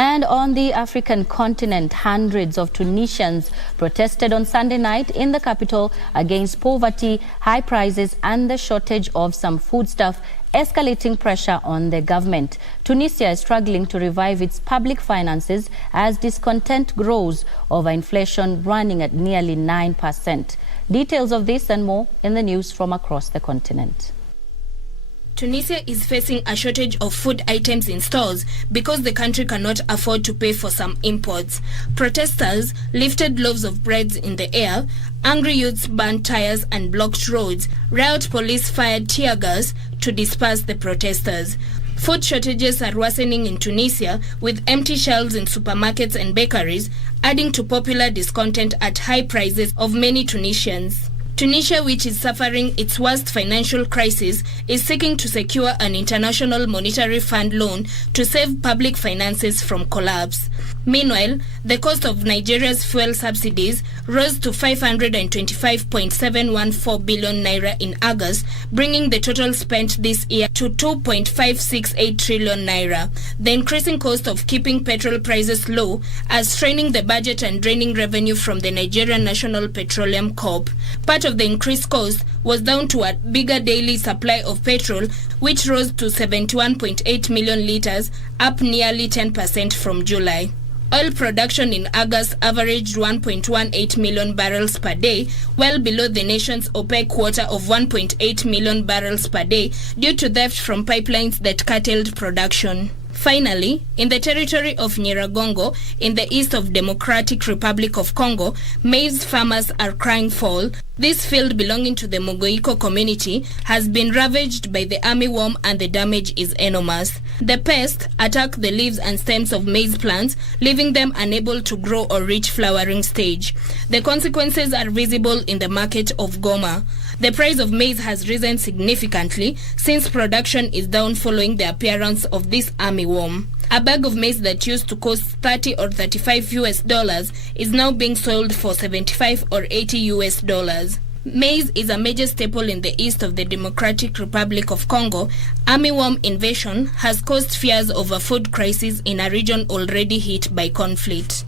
And on the African continent, hundreds of Tunisians protested on Sunday night in the capital against poverty, high prices and the shortage of some foodstuff, escalating pressure on the government. Tunisia is struggling to revive its public finances as discontent grows over inflation running at nearly 9%. Details of this and more in the news from across the continent. Tunisia is facing a shortage of food items in stores because the country cannot afford to pay for some imports. Protesters lifted loaves of bread in the air, angry youths burned tires and blocked roads. Riot police fired tear gas to disperse the protesters. Food shortages are worsening in Tunisia, with empty shelves in supermarkets and bakeries, adding to popular discontent at high prices of many Tunisians. Tunisia, which is suffering its worst financial crisis, is seeking to secure an international monetary fund loan to save public finances from collapse. Meanwhile, the cost of Nigeria's fuel subsidies rose to 525.714 billion naira in August, bringing the total spent this year to 2.568 trillion naira. The increasing cost of keeping petrol prices low are straining the budget and draining revenue from the Nigerian National Petroleum Corp. Part of the increased cost was down to a bigger daily supply of petrol, which rose to 71.8 million litres, up nearly 10% from July. Oil production in August averaged 1.18 million barrels per day, well below the nation's OPEC quota of 1.8 million barrels per day due to theft from pipelines that curtailed production. Finally, in the territory of Nyiragongo, in the east of Democratic Republic of Congo, maize farmers are crying foul. This field belonging to the Mogoiko community has been ravaged by the armyworm and the damage is enormous. The pest attack the leaves and stems of maize plants, leaving them unable to grow or reach flowering stage. The consequences are visible in the market of Goma. The price of maize has risen significantly since production is down following the appearance of this armyworm. A bag of maize that used to cost 30 or 35 US dollars is now being sold for 75 or 80 US dollars. Maize is a major staple in the east of the Democratic Republic of Congo. Armyworm invasion has caused fears of a food crisis in a region already hit by conflict.